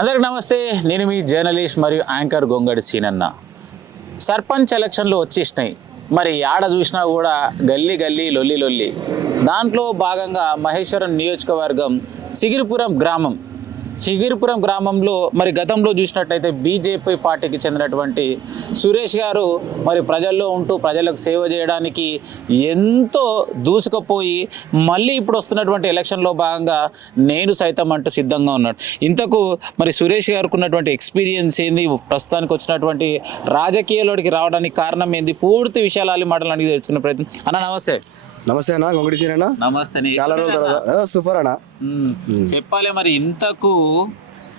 అందరికి నమస్తే నేను మీ జర్నలిస్ట్ మరియు యాంకర్ గొంగడి సీనన్న. సర్పంచ్ ఎలక్షన్లు వచ్చేసినాయి. మరి ఆడ చూసినా కూడా గల్లీ గల్లీ లొల్లి లొల్లి. దాంట్లో భాగంగా మహేశ్వరం నియోజకవర్గం సిగిరిపురం గ్రామం. చిగిరిపురం గ్రామంలో మరి గతంలో చూసినట్టయితే బీజేపీ పార్టీకి చెందినటువంటి సురేష్ గారు మరి ప్రజల్లో ఉంటూ ప్రజలకు సేవ చేయడానికి ఎంతో దూసుకుపోయి మళ్ళీ ఇప్పుడు వస్తున్నటువంటి ఎలక్షన్లో భాగంగా నేను సైతం అంటూ సిద్ధంగా ఉన్నాడు ఇంతకు మరి సురేష్ గారికి ఉన్నటువంటి ఎక్స్పీరియన్స్ ఏంది? ప్రస్తుతానికి వచ్చినటువంటి రాజకీయాల్లోకి రావడానికి కారణం ఏంది? పూర్తి విషయాలు అల్లి మాటలు అడిగి తెలుసుకునే ప్రయత్నం. అన్న నమస్తే. నమస్తే అన్న గొంగడి సీనన్న నమస్తే చాలా రోజుల తర్వాత. సూపర్ అన్న. చెప్పాలి మరి ఇంతకు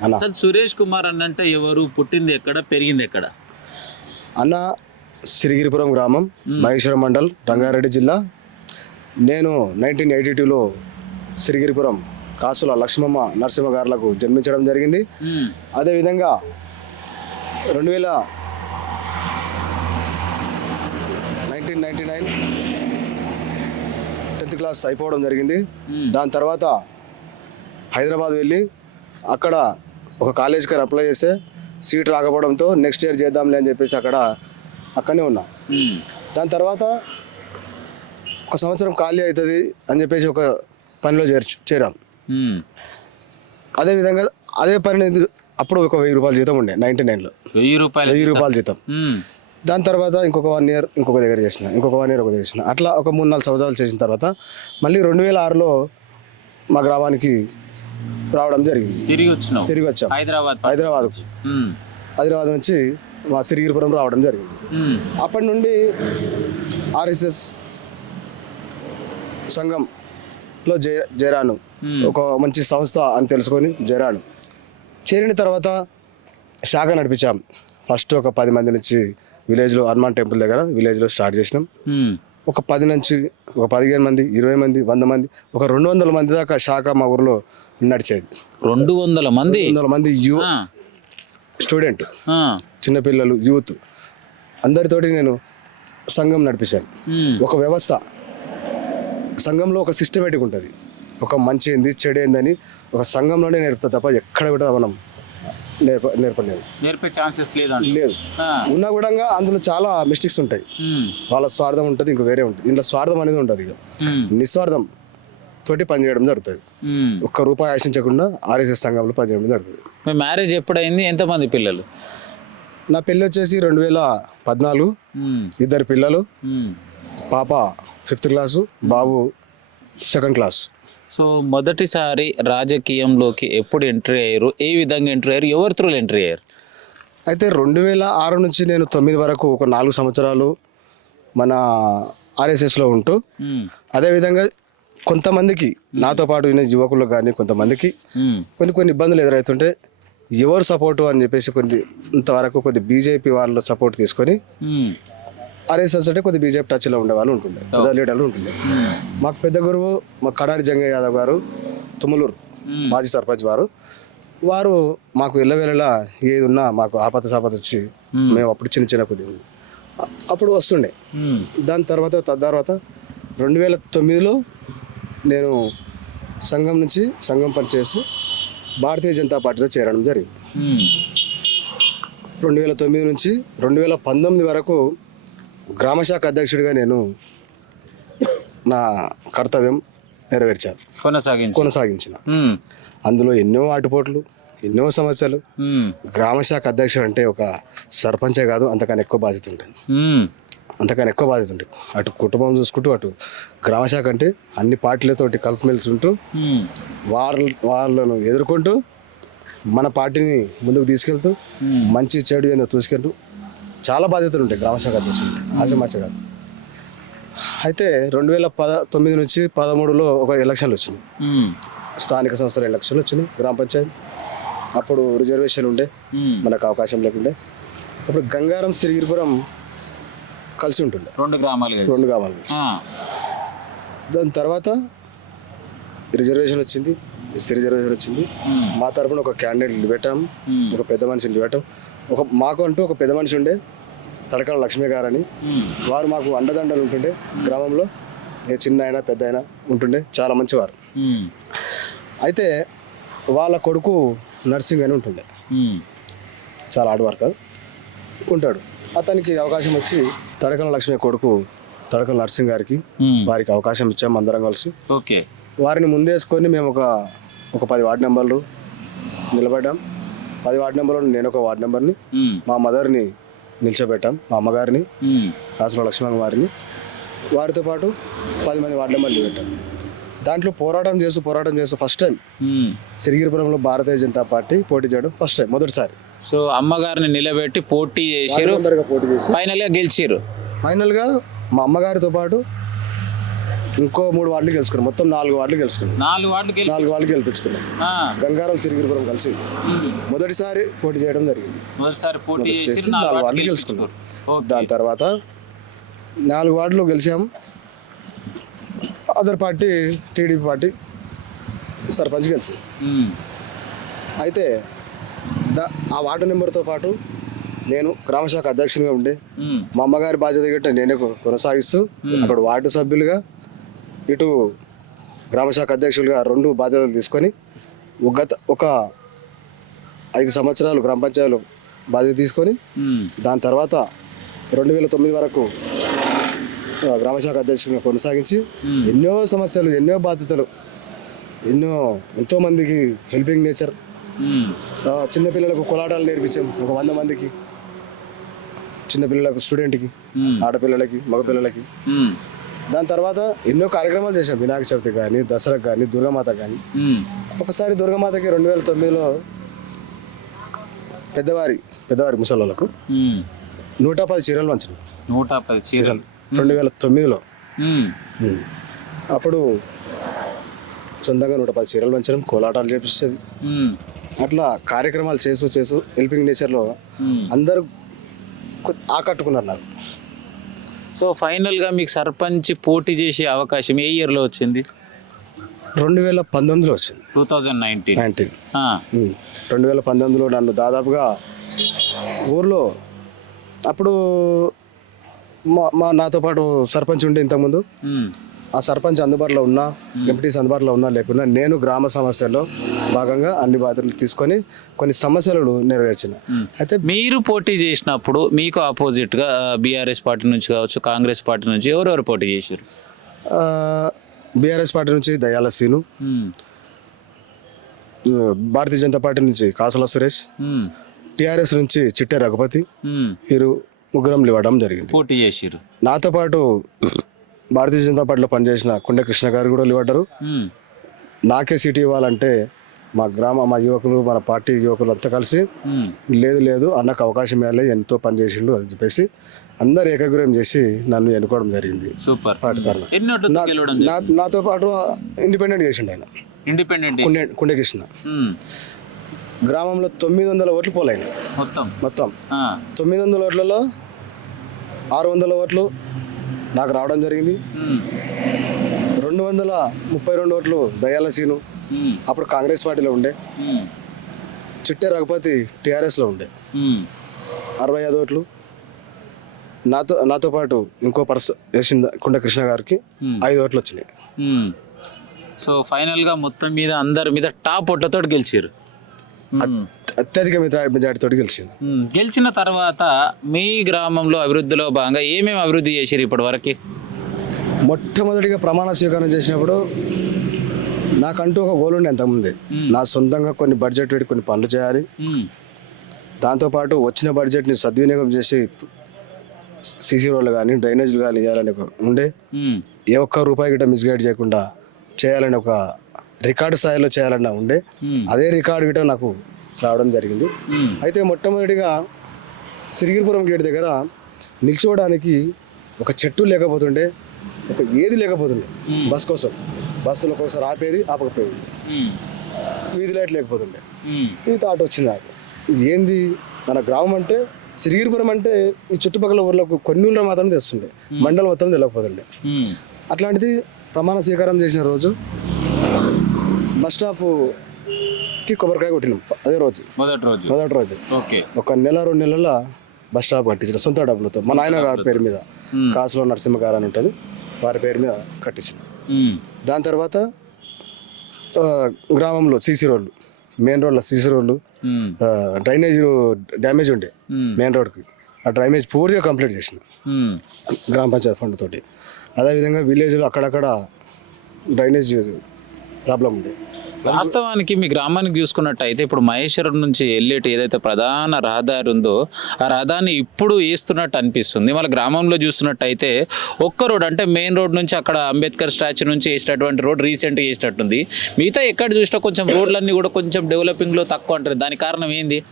అన్న. అసలు సురేష్ కుమార్ అన్నంటే ఎవరు? పుట్టింది ఎక్కడ? పెరిగింది ఎక్కడ? అన్న సిరిగిరిపురం గ్రామం మహేశ్వరం మండల్ రంగారెడ్డి జిల్లా. నేను నైన్టీన్ ఎయిటీ టూలో సిరిగిరిపురం కాసుల లక్ష్మమ్మ నరసింహ గారులకు జన్మించడం జరిగింది. అదేవిధంగా రెండు వేల nineteen ninety nine tenth class అయిపోవడం జరిగింది. దాని తర్వాత హైదరాబాద్ వెళ్ళి అక్కడ ఒక కాలేజ్కి అప్లై చేస్తే సీట్ రాకపోవడంతో నెక్స్ట్ ఇయర్ చేద్దాంలే అని చెప్పేసి అక్కడ అక్కడనే ఉన్నా. దాని తర్వాత ఒక సంవత్సరం ఖాళీ అవుతుంది అని చెప్పేసి ఒక పనిలో చేర్చు చేరాం మ్మ్. అదేవిధంగా అదే పని అప్పుడు ఒక వెయ్యి రూపాయల జీతం ఉండే నైంటీ నైన్లో వెయ్యి రూపాయలు వెయ్యి రూపాయల జీతం. దాని తర్వాత ఇంకొక వన్ ఇయర్ ఇంకొక దగ్గర చేసిన ఇంకొక వన్ ఇయర్ ఒక దగ్గర చేసిన. అట్లా ఒక మూడు నాలుగు సంవత్సరాలు చేసిన తర్వాత మళ్ళీ రెండు వేల ఆరులో మా గ్రామానికి రావడం జరిగింది. తిరిగి వచ్చినావు? తిరిగి వచ్చాం. హైదరాబాద్ హైదరాబాద్. హైదరాబాద్ నుంచి మా సిరిగిరిపురం రావడం జరిగింది. అప్పటి నుండి ఆర్ఎస్ఎస్ సంఘంలో జే మ్మ్. ఒక మంచి సంస్థ అని తెలుసుకొని చేరాను చేరిన తర్వాత శాఖ నడిపించాం. ఫస్ట్ ఒక పది మంది నుంచి విలేజ్లో హనుమాన్ టెంపుల్ దగ్గర విలేజ్లో స్టార్ట్ చేసినాం. ఒక పది నుంచి ఒక పదిహేను మంది ఇరవై మంది వంద మంది ఒక రెండు వందల మంది దాకా శాఖ మా ఊరిలో నడిచేది రెండు వందల మంది వందల మంది యూ. స్టూడెంట్. చిన్నపిల్లలు యూత్ అందరితోటి నేను సంఘం నడిపించాను. ఒక వ్యవస్థ సంఘంలో ఒక సిస్టమేటిక్ ఉంటుంది ఒక మంచి ఏంది చెడు ఏందని ఒక సంఘంలోనే నేర్పుతా తప్ప ఎక్కడ కూడా మనం నేర్ప నేర్పలేదు. నేర్పే ఛాన్సెస్ లేదు. ఆ. ఉన్నా కూడా అందులో చాలా మిస్టేక్స్ ఉంటాయి. వాళ్ళ స్వార్థం ఉంటుంది ఇంకో వేరే ఉంటుంది. ఇంట్లో స్వార్థం అనేది ఉంటుంది ఇక. నిస్వార్థం తోటి పనిచేయడం జరుగుతుంది. ఒక్క రూపాయి ఆశించకుండా ఆర్ఎస్ఎస్ సంఘంలో పనిచేయడం జరుగుతుంది. మీ మ్యారేజ్ ఎప్పుడైంది? ఎంతమంది పిల్లలు? నా పెళ్ళి వచ్చేసి రెండు వేల పద్నాలుగు. ఇద్దరు పిల్లలు. పాప ఫిఫ్త్ క్లాసు బాబు సెకండ్ క్లాస్. సో మొదటిసారి రాజకీయంలోకి ఎప్పుడు ఎంట్రీ అయ్యారు ఏ విధంగా ఎంట్రీ అయ్యారు ఎవరి త్రూలు ఎంట్రీ అయ్యారు అయితే రెండు వేల ఆరు నుంచి నేను తొమ్మిది వరకు ఒక నాలుగు సంవత్సరాలు మన ఆర్ఎస్ఎస్లో ఉంటూ. అదేవిధంగా కొంతమందికి నాతో పాటు ఉన్న యువకులకు కానీ కొంతమందికి. కొన్ని కొన్ని ఇబ్బందులు ఎదురవుతుంటే ఎవరు సపోర్టు అని చెప్పేసి కొన్ని ఇంతవరకు కొద్ది బీజేపీ వాళ్ళ సపోర్ట్ తీసుకొని. ఆర్ఎస్ఎస్ అంటే కొద్ది బీజేపీ టచ్లో ఉండే వాళ్ళు ఉంటుండే. పెద్ద లీడర్లు ఉంటుండే. మాకు పెద్ద గురువు మా కడారి జంగయ్య యాదవ్ గారు తుమ్మలూరు మ్మ్. మాజీ సర్పంచ్ వారు. వారు మాకు ఎల్లవేళలా ఏది ఉన్నా మాకు ఆపద సాపద వచ్చి మేము. అప్పుడు చిన్న చిన్న కొద్ది అ- అప్పుడు వస్తుండే. దాని తర్వాత తద్వారాత రెండు వేల తొమ్మిదిలో నేను సంఘం నుంచి సంఘం పనిచేస్తూ భారతీయ జనతా పార్టీలో చేరడం జరిగింది. రెండు వేల తొమ్మిది నుంచి రెండు వేల పంతొమ్మిది వరకు గ్రామశాఖ అధ్యక్షుడిగా నేను నా కర్తవ్యం నెరవేర్చాను కొనసాగించు కొనసాగించిన. అందులో ఎన్నో ఆటుపోట్లు ఎన్నో సమస్యలు. గ్రామశాఖ అధ్యక్షుడు అంటే ఒక సర్పంచే కాదు అంతకన్నా ఎక్కువ బాధ్యత ఉంటుంది. అంతకన్నా ఎక్కువ బాధ్యత ఉంటుంది అటు కుటుంబం చూసుకుంటూ అటు గ్రామశాఖ అంటే అన్ని పార్టీలతోటి కలుపుమెలుచుంటూ. వాళ్ళ వాళ్ళను ఎదుర్కొంటూ మన పార్టీని ముందుకు తీసుకెళ్తూ. మంచి చెడు ఏందో తీసుకెళ్తూ చాలా బాధ్యతలు ఉంటాయి గ్రామశాఖ అధ్యక్షుడు ఆచమాచ కాదు అయితే రెండు వేల పద తొమ్మిది నుంచి పదమూడులో ఒక ఎలక్షన్లు వచ్చినాయి. స్థానిక సంస్థల ఎలక్షన్లు వచ్చినాయి గ్రామ పంచాయతీ అప్పుడు రిజర్వేషన్ ఉండే. మనకు అవకాశం లేకుండే అప్పుడు గంగారం సిరిగిరిపురం కలిసి ఉంటుండే రెండు గ్రామాలు. రెండు గ్రామాలు. దాని తర్వాత రిజర్వేషన్ వచ్చింది ఎస్సీ రిజర్వేషన్ వచ్చింది. మా తరపున ఒక క్యాండిడేట్ మ్మ్. ఒక పెద్ద మనిషిని నిలబెట్టాం ఒక మాకు అంటూ ఒక పెద్ద మనిషి ఉండే తడకల లక్ష్మి గారని. మ్మ్. వారు మాకు అండదండలు ఉంటుండే గ్రామంలో. చిన్న అయినా పెద్ద అయినా ఉంటుండే. చాలా మంచివారు. అయితే వాళ్ళ కొడుకు నర్సింగ్ అని ఉంటుండే. చాలా హార్డ్ వర్కర్ ఉంటాడు. అతనికి అవకాశం వచ్చి తడకల లక్ష్మి కొడుకు తడకల నర్సింగ్ గారికి వారికి అవకాశం ఇచ్చాము అందరం కలిసి. ఓకే. వారిని ముందేసుకొని మేము ఒక ఒక పది వార్డు నెంబర్లు నిలబడ్డాం. పది వార్డు నెంబర్లు నేను ఒక వార్డు నెంబర్ని మా మదర్ని నిల్చోబెట్టాం మా అమ్మగారిని కాసుల లక్ష్మణ్ వారిని. వారితో పాటు పది మంది వార్డు నెంబర్లు పెట్టాం దాంట్లో పోరాటం చేస్తూ పోరాటం చేస్తూ ఫస్ట్ టైం. సిరిగిరిపురంలో భారతీయ జనతా పార్టీ పోటీ చేయడం ఫస్ట్ టైం మొదటిసారి. సో అమ్మగారిని నిలబెట్టి పోటీ చేసి ఫైనల్గా గెలిచిరు ఫైనల్గా మా అమ్మగారితో పాటు ఇంకో మూడు వార్డులు గెలుచుకున్నాం. మొత్తం నాలుగు వార్డులు గెలుచుకున్నాం. నాలుగు వార్డు గెలి నాలుగు వార్డులు గెలిపించుకున్నాం. గంగారం సిరిగిరిపురం కలిసి. మొదటిసారి పోటీ చేయడం జరిగింది. మొదటిసారి పోటీ చేసి నాలుగు వార్డులు వార్డులు ఓకే. దాని తర్వాత నాలుగు వార్డులు గెలిచాం. Other party TDP party sarpanch గెలిచింది. ఉమ్, అయితే ఆ వార్డు నెంబర్తో పాటు నేను గ్రామశాఖ అధ్యక్షునిగా ఉండే మా అమ్మగారి బాధ్యత గట్ట నేనే కొనసాగిస్తూ అక్కడ వార్డు సభ్యులుగా ఇటు గ్రామశాఖ అధ్యక్షులుగా రెండు బాధ్యతలు తీసుకొని గత ఒక ఐదు సంవత్సరాలు గ్రామ పంచాయతీలు బాధ్యత తీసుకొని దాని తర్వాత రెండు వేల తొమ్మిది వరకు గ్రామశాఖ అధ్యక్షునిగా కొనసాగించి ఎన్నో సమస్యలు ఎన్నో బాధ్యతలు ఎన్నో ఎంతోమందికి హెల్పింగ్ నేచర్ చిన్నపిల్లలకు కోలాటాలు నేర్పించాం ఒక వంద మందికి చిన్నపిల్లలకు స్టూడెంట్కి ఆడపిల్లలకి మగపిల్లలకి. దాని తర్వాత ఎన్నో కార్యక్రమాలు చేశాం వినాయక చవితి కానీ దసరాకు కానీ దుర్గామాత కానీ ఒకసారి దుర్గామాతకి రెండు వేల తొమ్మిదిలో పెద్దవారి పెద్దవారి ముసలోళ్ళకు. నూట పది చీరలు వంచాం నూట పది చీరలు. రెండు వేల తొమ్మిదిలో. అప్పుడు సొంతంగా నూట పది చీరలు వంచడం కోలాటాలు చేపిస్తుంది. అట్లా కార్యక్రమాలు చేస్తూ చేస్తూ హెల్పింగ్ నేచర్లో. అందరూ ఆకట్టుకున్నారు నాకు. సో ఫైనల్గా మీకు సర్పంచ్ పోటీ చేసే అవకాశం ఏ ఇయర్లో వచ్చింది? రెండు వేల పంతొమ్మిదిలో వచ్చింది. Two thousand nineteen. నైన్టీన్. రెండు వేల పంతొమ్మిదిలో నన్ను దాదాపుగా ఊర్లో అప్పుడు మా మా నాతో పాటు సర్పంచ్ ఉండే ఇంతకుముందు. ఆ సర్పంచ్ అందుబాటులో ఉన్నా ఎంపీటీస్ అందుబాటులో ఉన్నా లేకున్నా నేను గ్రామ సమస్యల్లో భాగంగా అన్ని బాధ్యతలు తీసుకొని కొన్ని సమస్యలు నెరవేర్చిన. అయితే మీరు పోటీ చేసినప్పుడు మీకు ఆపోజిట్గా బీఆర్ఎస్ పార్టీ నుంచి కావచ్చు కాంగ్రెస్ పార్టీ నుంచి ఎవరెవరు పోటీ చేశారు? బీఆర్ఎస్ పార్టీ నుంచి దయాల సీను భారతీయ జనతా పార్టీ నుంచి కాసుల సురేష్ టీఆర్ఎస్ నుంచి చిట్టే రఘుపతి. వీరు ముగ్గురం ఇవ్వడం జరిగింది. పోటీ చేసిరు నాతో పాటు భారతీయ జనతా పార్టీలో పనిచేసిన కుండ కృష్ణ గారు కూడా ఉమ్, నాకే సీట్ ఇవ్వాలంటే మా గ్రామ మా యువకులు మన పార్టీ యువకులు అంతా కలిసి లేదు లేదు అన్నకు అవకాశం ఇవ్వాలి ఎంతో పని చేసిండు అని చెప్పేసి అందరు ఏకగ్రహం చేసి నన్ను ఎన్నుకోవడం జరిగింది. సూపర్. పార్టీ తరఫున నాతో పాటు ఇండిపెండెంట్ చేసిండు ఆయన. ఇండిపెండెంట్ కుండే కుండే కృష్ణ. ఉమ్, గ్రామంలో తొమ్మిది వందల ఓట్లు పోలైన మొత్తం? మొత్తం. తొమ్మిది వందల ఓట్లలో ఆరు వందల ఓట్లు నాకు రావడం జరిగింది రెండు వందల ముప్పై రెండు ఓట్లు దయాల సీను అప్పుడు కాంగ్రెస్ పార్టీలో ఉండే చిట్టే రఘుపతి టీఆర్ఎస్లో ఉండే అరవై ఐదు ఓట్లు నాతో నాతో పాటు ఇంకో పర్స వేసిన కుండ కృష్ణ గారికి. ఐదు ఓట్లు వచ్చినాయి. సో ఫైనల్గా మొత్తం మీద అందరి మీద టాప్ ఓట్లతో గెలిచారు. అత్యధిక మెజార్టీతో గెలిచింది. గెలిచిన తర్వాత మీ గ్రామంలో అభివృద్ధిలో భాగంగా ఏమేమి అభివృద్ధి చేశారు ఇప్పటి వరకు? మొట్టమొదటిగా ప్రమాణ స్వీకారం చేసినప్పుడు నాకంటూ ఒక గోల్ ఉండే అంతకుముందే. నా సొంతంగా కొన్ని బడ్జెట్ పెట్టి కొన్ని పనులు చేయాలి. దాంతోపాటు వచ్చిన బడ్జెట్ని సద్వినియోగం చేసి సీసీ రోడ్లు కానీ డ్రైనేజీలు కానీ చేయాలని ఉండే. ఏ ఒక్క రూపాయి గిట్ట మిస్గైడ్ చేయకుండా చేయాలని ఒక రికార్డు స్థాయిలో చేయాలన్న ఉండే. అదే రికార్డు గిట్ట నాకు రావడం జరిగింది. అయితే మొట్టమొదటిగా సిరిగిరిపురం గేట్ దగ్గర నిల్చోవడానికి ఒక చెట్టు లేకపోతుండే ఒక ఏది లేకపోతుండే. బస్ కోసం. బస్సులో ఒకసారి ఆపేది ఆపకపోయేది. వీధి లైట్ లేకపోతుండే. ఈ థాట్ వచ్చింది నాకు. ఇది ఏంది? మన గ్రామం అంటే సిరిగిరిపురం అంటే ఈ చుట్టుపక్కల ఊర్లకు కొన్ని ఊళ్ళో మాత్రం తెస్తుండే మండలం మొత్తం తెలియకపోతుండే అట్లాంటిది ప్రమాణ స్వీకారం చేసిన రోజు బస్ స్టాప్కి కొబ్బరికాయ కొట్టినాం. అదే రోజు. మొదటి రోజు. మొదటి రోజు. ఓకే. ఒక నెల రెండు నెలల బస్ స్టాప్ కట్టించిన సొంత డబ్బులతో. మా నాయన గారి పేరు మీద. కాసులో నరసింహ గారు అని ఉంటుంది. వారి పేరు మీద కట్టించిన. దాని తర్వాత గ్రామంలో సీసీ రోడ్లు. మెయిన్ రోడ్లో సీసీ రోడ్లు. డ్రైనేజ్ డ్యామేజ్ ఉండే మెయిన్ రోడ్కి. ఆ డ్రైనేజ్ పూర్తిగా కంప్లీట్ చేసిన. గ్రామ పంచాయతీ ఫండ్ తోటి. అదేవిధంగా విలేజ్లో అక్కడక్కడ డ్రైనేజ్ ప్రాబ్లం ఉండే. వాస్తవానికి మీ గ్రామానికి చూసుకున్నట్టయితే ఇప్పుడు మహేశ్వరం నుంచి వెళ్ళేటి ఏదైతే ప్రధాన రహదారి ఉందో ఆ రహదారిని ఇప్పుడు వేస్తున్నట్టు అనిపిస్తుంది. మళ్ళీ గ్రామంలో చూస్తున్నట్టయితే ఒక్క రోడ్ అంటే మెయిన్ రోడ్ నుంచి అక్కడ అంబేద్కర్ స్టాచ్యూ నుంచి వేసినటువంటి రోడ్ రీసెంట్గా వేసినట్టుంది. మిగతా ఎక్కడ చూసినా కొంచెం రోడ్లన్నీ కూడా కొంచెం డెవలపింగ్లో తక్కువ అంటారు. దాని కారణం ఏంది?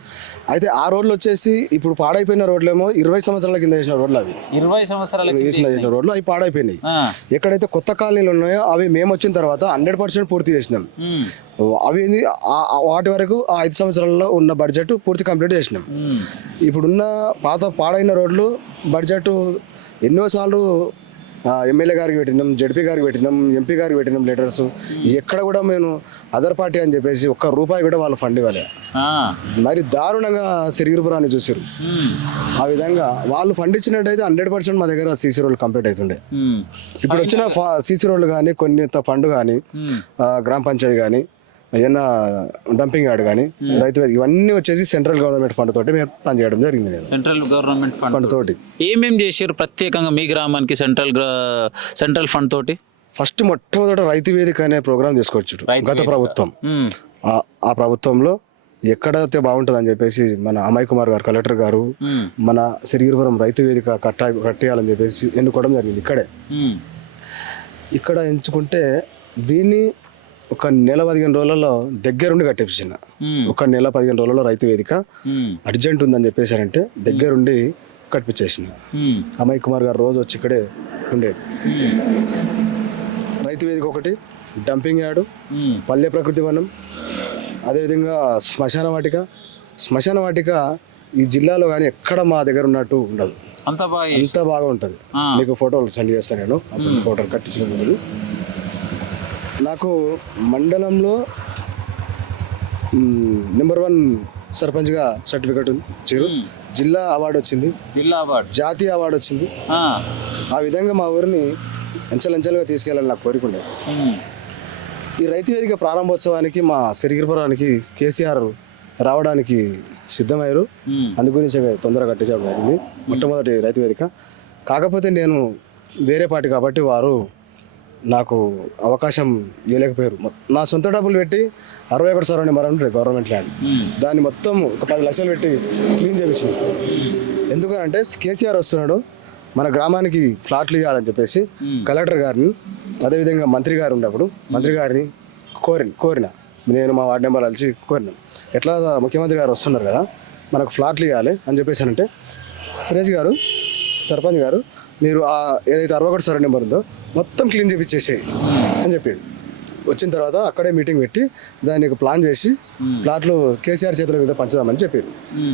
అయితే ఆ రోడ్లు వచ్చేసి ఇప్పుడు పాడైపోయిన రోడ్లేమో ఇరవై సంవత్సరాల కింద వేసిన రోడ్లు అవి. ఇరవై సంవత్సరాల వేసిన రోడ్లు అవి పాడైపోయినాయి. ఎక్కడైతే కొత్త కాలనీలు ఉన్నాయో అవి మేము వచ్చిన తర్వాత హండ్రెడ్ పర్సెంట్ పూర్తి చేసినాం. అవి వాటి వరకు ఆ ఐదు సంవత్సరాల్లో ఉన్న బడ్జెట్ పూర్తి కంప్లీట్ చేసినాం. ఇప్పుడున్న పాత పాడైన రోడ్లు బడ్జెట్ ఎన్నోసార్లు ఎమ్మెల్యే గారికి పెట్టినాం జడ్పీ గారికి పెట్టినాం ఎంపీ గారికి పెట్టినాం లెటర్స్. ఎక్కడ కూడా మేము అదర్ పార్టీ అని చెప్పేసి ఒక్క రూపాయి కూడా వాళ్ళు ఫండ్ ఇవ్వలే. మరి దారుణంగా సిరిగిరిపురాన్ని చూసారు ఆ విధంగా వాళ్ళు ఫండ్ ఇచ్చినట్టయితే హండ్రెడ్ పర్సెంట్ మా దగ్గర సీసీ రోడ్లు కంప్లీట్ అవుతుండే ఇప్పుడు వచ్చిన సీసీ రోడ్లు కానీ కొన్ని ఫండ్ కానీ గ్రామ పంచాయతీ కానీ ఏదైనా డంపింగ్ యార్డ్ కానీ రైతు వేదిక ఇవన్నీ వచ్చేసి సెంట్రల్ గవర్నమెంట్ ఫండ్ తోటి మేము పనిచేయడం జరిగింది నేను సెంట్రల్ గవర్నమెంట్ ఫండ్ తోటి ఏమేం చేశారు ప్రత్యేకంగా మీ గ్రామానికి సెంట్రల్ సెంట్రల్ ఫండ్ తోటి ఫస్ట్ మొట్టమొదట రైతు వేదిక అనే ప్రోగ్రామ్ తీసుకొచ్చు రైతు గత. ప్రభుత్వం మ్మ్. ఆ- ప్రభుత్వంలో ఎక్కడైతే బాగుంటుంది అని చెప్పేసి మన అమయ్ కుమార్ గారు కలెక్టర్ గారు మ్మ్. మన సిరిగిరిపురం రైతు వేదిక కట్ట కట్టేయాలని చెప్పేసి ఎన్నుకోవడం జరిగింది ఇక్కడే. ఇక్కడ ఎంచుకుంటే దీన్ని ఒక నెల పదిహేను రోజులలో దగ్గరుండి కట్టేపించిన మ్మ్. ఒక నెల పదిహేను రోజులలో రైతు వేదిక. అర్జెంట్ ఉందని చెప్పేసారంటే దగ్గరుండి కట్టిపించేసిన మ్మ్. అమయ్ కుమార్ గారు రోజు వచ్చి ఇక్కడే ఉండేది. రైతు వేదిక ఒకటి డంపింగ్ యార్డు. పల్లె ప్రకృతి వనం అదేవిధంగా శ్మశాన వాటిక శ్మశాన వాటిక ఈ జిల్లాలో కానీ ఎక్కడ మా దగ్గర ఉన్నట్టు ఉండదు అంతా బాగా. అంత బాగా ఉంటుంది. మీకు ఫోటోలు సెండ్ చేస్తాను నేను ఫోటోలు కట్టించిన నాకు మండలంలో నెంబర్ వన్ సర్పంచ్గా సర్టిఫికెట్ ఇచ్చారు. జిల్లా అవార్డు వచ్చింది. జిల్లా అవార్డు. జాతీయ అవార్డు వచ్చింది. ఆ. విధంగా మా ఊరిని అంచెలంచెలుగా తీసుకెళ్ళాలని నాకు కోరిక ఉండేది. ఈ రైతు వేదిక ప్రారంభోత్సవానికి మా సిరిగిరిపురానికి కేసీఆర్ రావడానికి సిద్ధమయ్యారు. మ్మ్. అందు గురించి తొందరగా కట్టించడం జరిగింది. మొట్టమొదటి రైతు వేదిక. కాకపోతే నేను వేరే పార్టీ కాబట్టి వారు నాకు అవకాశం ఇవ్వలేకపోయారు. నా సొంత డబ్బులు పెట్టి అరవై ఒకటి సరౌండింగ్ మరం ఉంటుంది గవర్నమెంట్ ల్యాండ్. దాన్ని మొత్తం ఒక పది లక్షలు పెట్టి క్లీన్ చేయించిన ఎందుకనంటే కేసీఆర్ వస్తున్నాడు మన గ్రామానికి ఫ్లాట్లు ఇవ్వాలని చెప్పేసి కలెక్టర్ గారిని అదేవిధంగా మంత్రి గారు ఉన్నప్పుడు మంత్రి గారిని కోరిన కోరిన. నేను మా వార్డు నెంబర్ కలిసి కోరిన. ఎట్లా ముఖ్యమంత్రి గారు వస్తున్నారు కదా మనకు ఫ్లాట్లు ఇవ్వాలి అని చెప్పేసానంటే సురేష్ గారు సర్పంచ్ గారు మీరు ఆ ఏదైతే అరవై ఒకటి సర్వే నెంబర్ ఉందో మొత్తం క్లీన్ చేపించేసేయి అని చెప్పిండు వచ్చిన తర్వాత అక్కడే మీటింగ్ పెట్టి దాన్ని ప్లాన్ చేసి ప్లాట్లు కేసీఆర్ చేతుల మీద పంచుదామని చెప్పారు.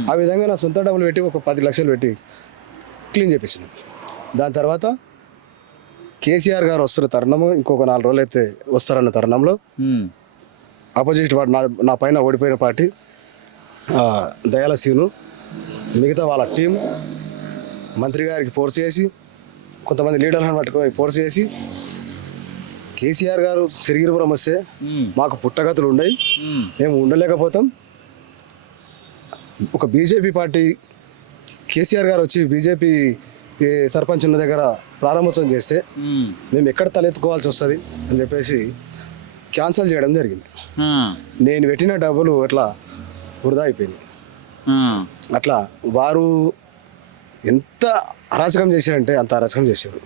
ఆ విధంగా నా సొంత డబ్బులు పెట్టి ఒక పది లక్షలు పెట్టి క్లీన్ చేపించిన దాని తర్వాత కేసీఆర్ గారు వస్తున్న తరుణము ఇంకొక నాలుగు రోజులు అయితే వస్తారన్న తరుణంలో. ఆపోజిట్ పార్టీ నా నా పైన ఓడిపోయిన పార్టీ ఆ, దయాల సీను మిగతా వాళ్ళ టీం మంత్రి గారికి ఫోర్స్ చేసి కొంతమంది లీడర్లను పట్టుకొని ఫోర్స్ చేసి కేసీఆర్ గారు సిరిగిరిపురం వస్తే. మాకు పుట్టగతులు ఉన్నాయి మ్మ్. ఉండలేకపోతాం ఒక బీజేపీ పార్టీ కేసీఆర్ గారు వచ్చి బీజేపీ సర్పంచ్ ఉన్న దగ్గర ప్రారంభోత్సవం చేస్తే మ్మ్. ఎక్కడ తలెత్తుకోవాల్సి వస్తుంది అని చెప్పేసి క్యాన్సిల్ చేయడం జరిగింది. నేను పెట్టిన డబ్బులు అట్లా వృధా అయిపోయినాయి. అట్లా వారు ఎంత అరాచకం చేశారంటే అంత అరాచకం చేశారు.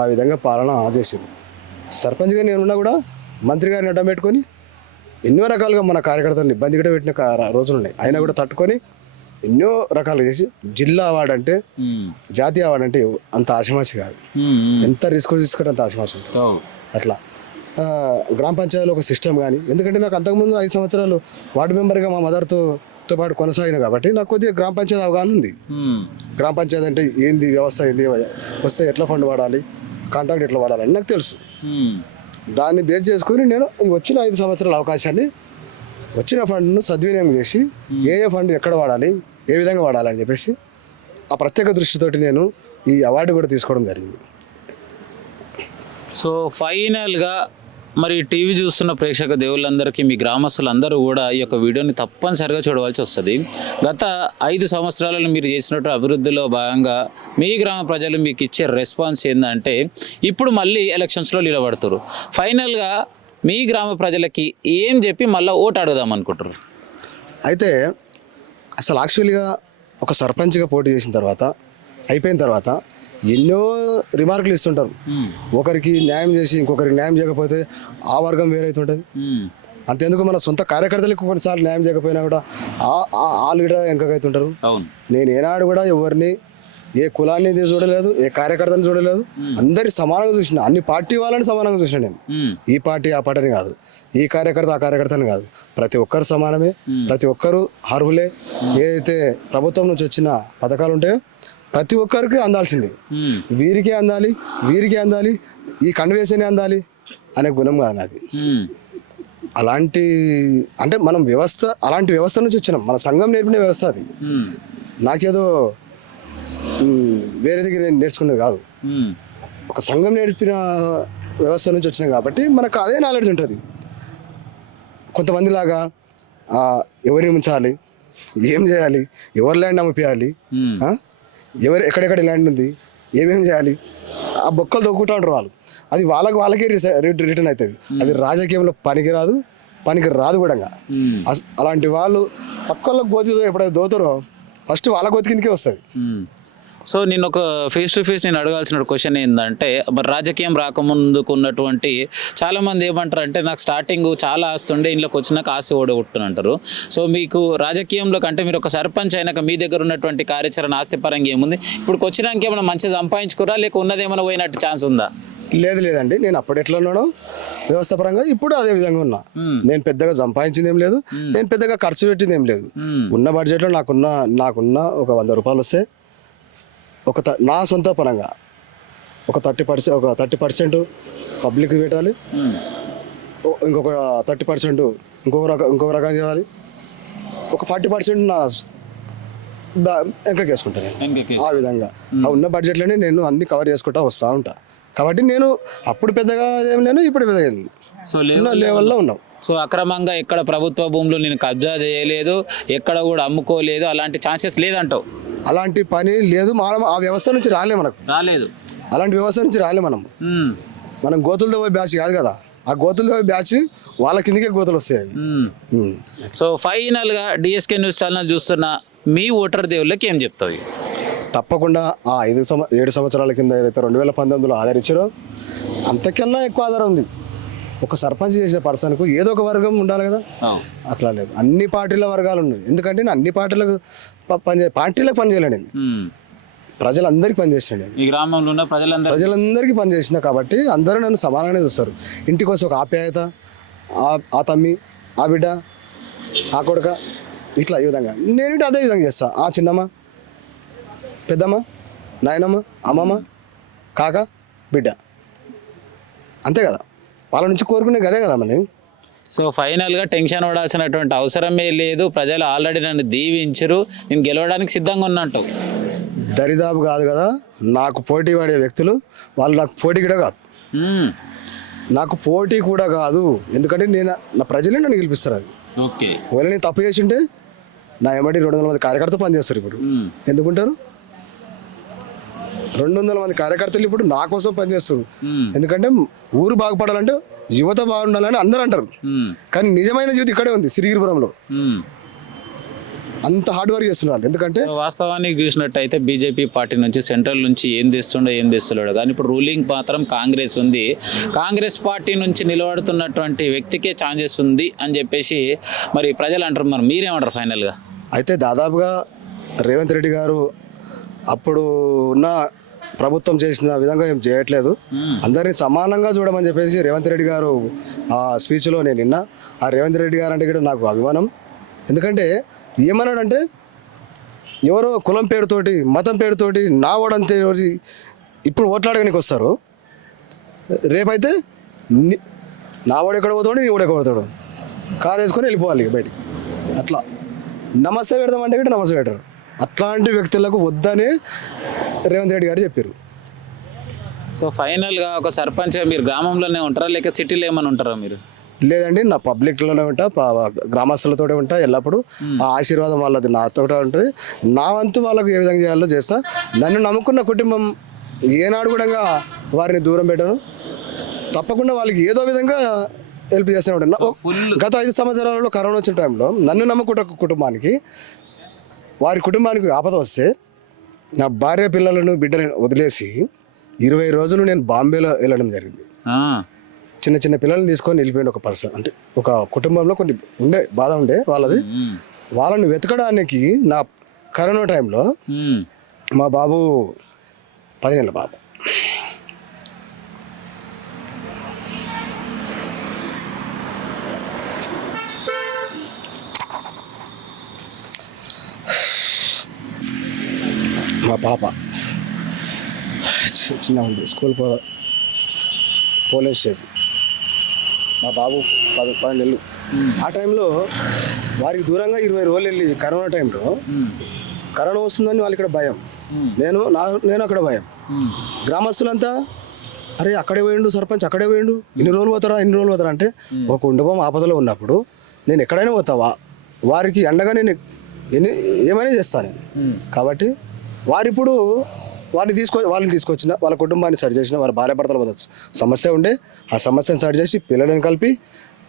ఆ విధంగా పాలన చేశారు సర్పంచ్గా నేనున్నా కూడా మంత్రి గారిని అడ్డం పెట్టుకొని ఎన్నో రకాలుగా మన కార్యకర్తలను ఇబ్బంది కూడా పెట్టిన రోజులు ఉన్నాయి అయినా కూడా తట్టుకొని ఎన్నో రకాలుగా చేసి జిల్లా అవార్డు అంటే. జాతీయ అవార్డు అంటే అంత ఆశమాసి కాదు. ఎంత రిస్క్ తీసుకుంటే అంత ఆశమాసి ఉంటుంది. అట్లా గ్రామ పంచాయతీలో ఒక సిస్టమ్ కానీ ఎందుకంటే నాకు అంతకుముందు ఐదు సంవత్సరాలు వార్డు మెంబర్గా మా మదర్తో తో పాటు కొనసాగిన కాబట్టి నాకు కొద్దిగా గ్రామ పంచాయతీ అవగాహన ఉంది. గ్రామ పంచాయతీ అంటే ఏంది వ్యవస్థ ఏంది వస్తే ఎట్లా ఫండ్ వాడాలి కాంట్రాక్ట్ ఎట్లా వాడాలని నాకు తెలుసు. దాన్ని బేస్ చేసుకొని నేను వచ్చిన ఐదు సంవత్సరాల అవకాశాన్ని వచ్చిన ఫండ్ను సద్వినియోగం చేసి ఏ ఏ ఫండ్ ఎక్కడ వాడాలి ఏ విధంగా వాడాలి అని చెప్పేసి ఆ ప్రత్యేక దృష్టితోటి నేను ఈ అవార్డు కూడా తీసుకోవడం జరిగింది సో ఫైనల్గా మరి టీవీ చూస్తున్న ప్రేక్షక దేవుళ్ళందరికీ మీ గ్రామస్తులందరూ కూడా ఈ యొక్క వీడియోని తప్పనిసరిగా చూడవలసి వస్తుంది. గత ఐదు సంవత్సరాలలో మీరు చేసినట్టు అభివృద్ధిలో భాగంగా మీ గ్రామ ప్రజలు మీకు ఇచ్చే రెస్పాన్స్ ఏంటంటే ఇప్పుడు మళ్ళీ ఎలక్షన్స్లో నిలబడుతారు. ఫైనల్గా మీ గ్రామ ప్రజలకి ఏం చెప్పి మళ్ళీ ఓటు అడుగుదాం అనుకుంటారు అయితే అసలు యాక్చువల్గా ఒక సర్పంచ్గా పోటీ చేసిన తర్వాత అయిపోయిన తర్వాత ఎన్నో రిమార్కులు ఇస్తుంటారు. ఒకరికి న్యాయం చేసి ఇంకొకరికి న్యాయం చేయకపోతే ఆ వర్గం వేరైతుంటుంది. అంతేందుకు మన సొంత కార్యకర్తలకు కొన్నిసార్లు న్యాయం చేయకపోయినా కూడా వాళ్ళు కూడా వెనకకైతుంటారు. అవును. నేను ఏనాడు కూడా ఎవరిని ఏ కులాన్ని చూడలేదు ఏ కార్యకర్తని చూడలేదు అందరి సమానంగా చూసిన అన్ని పార్టీ వాళ్ళని సమానంగా చూసిన నేను. ఈ పార్టీ ఆ పార్టీ అని కాదు. ఈ కార్యకర్త ఆ కార్యకర్త అని కాదు. ప్రతి ఒక్కరు సమానమే. ప్రతి ఒక్కరు అర్హులే. ఏదైతే ప్రభుత్వం నుంచి వచ్చిన పథకాలు ఉంటాయో ప్రతి ఒక్కరికి అందాల్సింది. వీరికి అందాలి వీరికి అందాలి ఈ కండవేసేనే అందాలి అనే గుణం కాదు నాది. అలాంటి అంటే మనం వ్యవస్థ అలాంటి వ్యవస్థ నుంచి వచ్చినాం మన సంఘం నేర్పిన వ్యవస్థ అది. నాకేదో వేరే దగ్గర నేను నేర్చుకునేది కాదు. ఒక సంఘం నేర్పిన వ్యవస్థ నుంచి వచ్చినాం కాబట్టి మనకు అదే నాలెడ్జ్ ఉంటుంది కొంతమంది లాగా ఎవరిని ఉంచాలి ఏం చేయాలి ఎవరి ల్యాండ్ అమ్మిపియాలి? ఎవరు ఎక్కడెక్కడ ల్యాండ్ ఉంది? ఏమేమి చేయాలి? ఆ బొక్కలు దొక్కుంటారు వాళ్ళు. అది వాళ్ళకి వాళ్ళకే రిటర్న్ అవుతుంది అది రాజకీయంలో పనికి రాదు పనికి రాదు కూడా అలాంటి వాళ్ళు పక్కల గోతి ఎప్పుడైతే దోతారో ఫస్ట్ వాళ్ళ గోతి కిందకే వస్తుంది. సో నేను ఒక ఫేస్ టు ఫేస్ నేను అడగాల్సిన క్వశ్చన్ ఏంటంటే మరి రాజకీయం రాకముందుకు ఉన్నటువంటి చాలా మంది ఏమంటారు అంటే నాకు స్టార్టింగ్ చాలా ఆస్తుండే ఇంట్లోకి వచ్చినాక ఆశ ఓడగొట్టుని అంటారు సో మీకు రాజకీయంలో కంటే మీరు ఒక సర్పంచ్ అయినాక మీ దగ్గర ఉన్నటువంటి కార్యాచరణ ఆస్తి పరంగా ఏముంది? ఇప్పుడు వచ్చినాక ఏమైనా మంచిగా సంపాదించుకురా లేక ఉన్నది ఏమైనా పోయినట్టు ఛాన్స్ ఉందా? లేదు లేదండి. నేను అప్పుడు ఎట్లా ఉన్నానో వ్యవస్థ పరంగా ఇప్పుడు అదే విధంగా ఉన్నా. నేను పెద్దగా సంపాదించింది ఏం లేదు. నేను పెద్దగా ఖర్చు పెట్టింది ఏం లేదు. ఉన్న బడ్జెట్లో నాకున్న నాకున్న ఒక వంద రూపాయలు వస్తే ఒక నా సొంత పరంగా ఒక థర్టీ పర్సెంట్ ఒక థర్టీ పర్సెంట్ పబ్లిక్ పెట్టాలి. ఇంకొక థర్టీ పర్సెంట్ ఇంకొక రకం ఇంకొక రకం చేయాలి. ఒక ఫార్టీ పర్సెంట్ నా నేను. ఇంకొక- ఆ విధంగా. ఆ ఉన్న బడ్జెట్లోనే నేను అన్ని కవర్ చేసుకుంటా వస్తూ ఉంటా. కాబట్టి నేను అప్పుడు పెద్దగా ఏం లేను ఇప్పుడు పెద్దగా. సో లెవెల్లో ఉన్నాం. సో అక్రమంగా ఎక్కడ ప్రభుత్వ భూములు నేను కబ్జా చేయలేదు ఎక్కడ కూడా అమ్ముకోలేదు అలాంటి ఛాన్సెస్ లేదంటావు? అలాంటి పని లేదు. మనం ఆ వ్యవస్థ నుంచి రాలే మనకు. రాలేదు. అలాంటి వ్యవస్థ నుంచి రాలే మనం. మనం గోతులతో పోయే బ్యాచ్ కాదు కదా. ఆ గోతులతో పోయే బ్యాచ్ వాళ్ళ కిందకే గోతులు వస్తాయి. సో ఫైనల్గా డిఎస్కే న్యూస్ ఛానల్ చూస్తున్న మీ ఓటర్ దేవుళ్ళకి ఏం చెప్తావు? తప్పకుండా ఆ ఐదు సంవ ఏడు సంవత్సరాల కింద ఏదైతే రెండు వేల పంతొమ్మిదిలో ఆధారించారో అంతకన్నా ఎక్కువ ఆధారం ఉంది. ఒక సర్పంచ్ చేసిన పర్సన్కు ఏదో ఒక వర్గం ఉండాలి కదా? అట్లా లేదు. అన్ని పార్టీల వర్గాలు ఉన్నాయి. ఎందుకంటే నేను అన్ని పార్టీలకు ప- పని పార్టీలకు పని చేయలేను నేను. ప్రజలందరికీ పనిచేసాను నేను. ఈ గ్రామంలో ఉన్న ప్రజలందరూ ప్రజలందరికీ పనిచేసిన కాబట్టి అందరూ నన్ను సమానంగానే చూస్తారు. ఇంటికి వస్తే ఒక ఆప్యాయత ఆ- ఆ తమ్మి ఆ బిడ్డ ఆ కొడుక ఇట్లా ఈ విధంగా. నేను అదే విధంగా చేస్తా. ఆ చిన్నమ్మ పెద్దమ్మ నాయనమ్మ అమ్మమ్మ కాక బిడ్డ. అంతే కదా? వాళ్ళ నుంచి కోరుకునే కదే కదా మనం సో ఫైనల్గా టెన్షన్ పడాల్సినటువంటి అవసరమే లేదు. ప్రజలు ఆల్రెడీ నన్ను దీవించరు. నేను గెలవడానికి సిద్ధంగా ఉన్నట్టు. దరిదాపు కాదు కదా. నాకు పోటీ పడే వ్యక్తులు వాళ్ళు నాకు పోటీ కూడా కాదు. నాకు పోటీ కూడా కాదు. ఎందుకంటే నేను నా ప్రజలే నన్ను గెలిపిస్తారు అది. ఓకే. ఒకవేళ నేను తప్పు చేసి ఉంటే నా ఎమ్మడి రెండు వందల మంది కార్యకర్తలు పనిచేస్తారు ఇప్పుడు. ఎందుకుంటారు? రెండు వందల మంది కార్యకర్తలు ఇప్పుడు నా కోసం పనిచేస్తారు. ఎందుకంటే ఊరు బాగుపడాలంటే యువత బాగుండాలని అందరూ అంటారు. కానీ నిజమైన యువత ఇక్కడే ఉంది సిరిగిరిపురంలో. అంత హార్డ్ వర్క్ చేస్తున్నారు. ఎందుకంటే వాస్తవానికి చూసినట్టయితే బీజేపీ పార్టీ నుంచి సెంట్రల్ నుంచి ఏం తెస్తుండో ఏం తెస్తున్నాడు కానీ ఇప్పుడు రూలింగ్ మాత్రం కాంగ్రెస్ ఉంది. కాంగ్రెస్ పార్టీ నుంచి నిలబడుతున్నటువంటి వ్యక్తికే ఛాన్సెస్ ఉంది అని చెప్పేసి మరి ప్రజలు అంటారు. మరి మీరేమంటారు ఫైనల్గా అయితే దాదాపుగా రేవంత్ రెడ్డి గారు అప్పుడు ఉన్న ప్రభుత్వం చేసిన విధంగా ఏం చేయట్లేదు. అందరినీ సమానంగా చూడమని చెప్పేసి రేవంత్ రెడ్డి గారు ఆ స్పీచ్లో నేను విన్నా. ఆ రేవంత్ రెడ్డి గారు అంటే కూడా నాకు అభిమానం. ఎందుకంటే ఏమన్నాడంటే ఎవరో కులం పేరుతోటి మతం పేరుతోటి నా ఓడంతే ఇప్పుడు ఓట్లాడడానికి వస్తారు. రేపైతే ని- వాడు ఎక్కడ పోతాడు నీ వాడు ఎక్కడ పోతాడు? కారు వేసుకొని వెళ్ళిపోవాలి బయటికి. అట్లా. నమస్తే పెడదామంటే కూడా నమస్తే పెట్టరు. అట్లాంటి వ్యక్తులకు వద్దనే రేవంత్ రెడ్డి గారు చెప్పారు. సో ఫైనల్గా ఒక సర్పంచ్ మీరు గ్రామంలోనే ఉంటారా? లేక సిటీలో ఏమైనా ఉంటారా మీరు? లేదండి నా పబ్లిక్లోనే ఉంటా గ్రామస్తులతో ఉంటా ఎల్లప్పుడూ. ఆ ఆశీర్వాదం వాళ్ళది నాతో ఉంటుంది. నా వంతు వాళ్ళకు ఏ విధంగా చేయాలో చేస్తా. నన్ను నమ్ముకున్న కుటుంబం ఏనాడు కూడా వారిని దూరం పెట్టను. తప్పకుండా వాళ్ళకి ఏదో విధంగా హెల్ప్ చేస్తూనే ఉంటాను. గత ఐదు సంవత్సరాలలో కరోనా వచ్చిన టైంలో నన్ను నమ్ముకున్న కుటుంబానికి వారి కుటుంబానికి ఆపద వస్తే నా భార్య పిల్లలను బిడ్డలను వదిలేసి ఇరవై రోజులు నేను బాంబేలో వెళ్ళడం జరిగింది. చిన్న చిన్న పిల్లల్ని తీసుకొని వెళ్ళిపోయింది ఒక పర్సన్. అంటే ఒక కుటుంబంలో కొన్ని ఉండే బాధ ఉండే వాళ్ళది. వాళ్ళని వెతకడానికి నా కరోనా టైంలో. మా బాబు పది నెలల బాబు. మా పాప. చిన్న ఉంది. స్కూల్ పో పోలీస్ స్టేషన్. మా బాబు పది పది నెలలు ఆ టైంలో వారికి దూరంగా ఇరవై రోజులు వెళ్ళి కరోనా టైంలో. కరోనా వస్తుందని వాళ్ళు ఇక్కడ భయం. నేను నా నేను అక్కడ భయం. గ్రామస్తులంతా అరే అక్కడే పోయిండు సర్పంచ్ అక్కడే పోయిండు. ఇన్ని రోజులు పోతారా ఇన్ని రోజులు పోతారా? అంటే ఒక కుటుంబం ఆపదలో ఉన్నప్పుడు నేను ఎక్కడైనా పోతావా? వారికి అండగా నేను ఎన్ని ఏమైనా చేస్తాను. కాబట్టి వారిప్పుడు వారిని తీసుకో వాళ్ళని తీసుకొచ్చిన వాళ్ళ కుటుంబాన్ని సరి చేసిన వారి భార్య భర్తల మధ్య సమస్య ఉండే ఆ సమస్యను సరి చేసి పిల్లలను కలిపి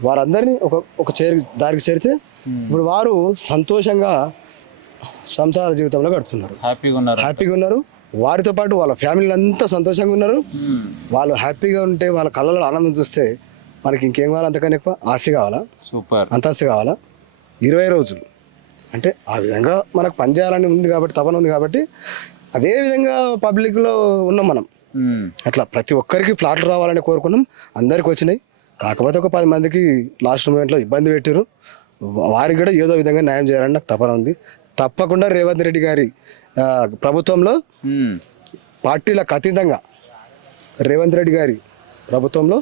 వారందరినీ ఒక ఒక చేరి దారికి చేరితే ఇప్పుడు వారు సంతోషంగా సంసార జీవితంలో గడుపుతున్నారు. హ్యాపీగా ఉన్నారు. హ్యాపీగా ఉన్నారు. వారితో పాటు వాళ్ళ ఫ్యామిలీ అంతా సంతోషంగా ఉన్నారు. వాళ్ళు హ్యాపీగా ఉంటే వాళ్ళ కళ్ళలో ఆనందం చూస్తే మనకి ఇంకేం కావాలి అంతకన్నా ఎక్కువ ఆస్తి కావాలా? సూపర్. అంతస్తు కావాలా? ఇరవై రోజులు. అంటే ఆ విధంగా మనకు పని చేయాలని ఉంది కాబట్టి తపన ఉంది కాబట్టి అదే విధంగా పబ్లిక్లో ఉన్నాం మనం. అట్లా ప్రతి ఒక్కరికి ఫ్లాట్లు రావాలని కోరుకున్నాం. అందరికి వచ్చినాయి. కాకపోతే ఒక పది మందికి లాస్ట్ మూమెంట్లో ఇబ్బంది పెట్టారు వారికి కూడా ఏదో విధంగా న్యాయం చేయాలని నాకు తపన ఉంది. తప్పకుండా రేవంత్ రెడ్డి గారి ప్రభుత్వంలో. పార్టీలకు అతీతంగా రేవంత్ రెడ్డి గారి ప్రభుత్వంలో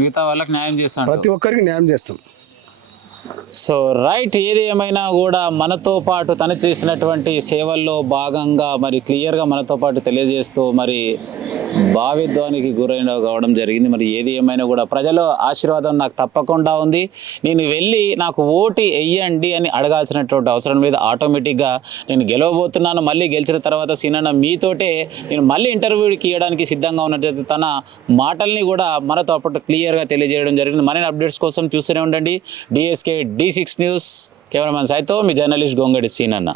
మిగతా వాళ్ళకి న్యాయం చేస్తాను ప్రతి ఒక్కరికి న్యాయం చేస్తాం. సో రైట్ ఏది ఏమైనా కూడా మనతో పాటు తను చేసినటువంటి సేవల్లో భాగంగా మరి క్లియర్గా మనతో పాటు తెలియజేస్తూ మరి భావిద్వానికి గురైన కావడం జరిగింది. మరి ఏది ఏమైనా కూడా ప్రజల ఆశీర్వాదం నాకు తప్పకుండా ఉంది. నేను వెళ్ళి నాకు ఓటు వెయ్యండి అని అడగాల్సినటువంటి అవసరం మీద ఆటోమేటిక్గా నేను గెలవబోతున్నాను. మళ్ళీ గెలిచిన తర్వాత సీనన్న మీతోటే నేను మళ్ళీ ఇంటర్వ్యూకి ఇవ్వడానికి సిద్ధంగా ఉన్నట్టు తన మాటల్ని కూడా మనతో అప్పుడు క్లియర్గా తెలియజేయడం జరిగింది. మరిన్ని అప్డేట్స్ కోసం చూస్తూనే ఉండండి. DSK D six news cameraman సాయితో మీ జర్నలిస్ట్ గొంగడి సీనన్న.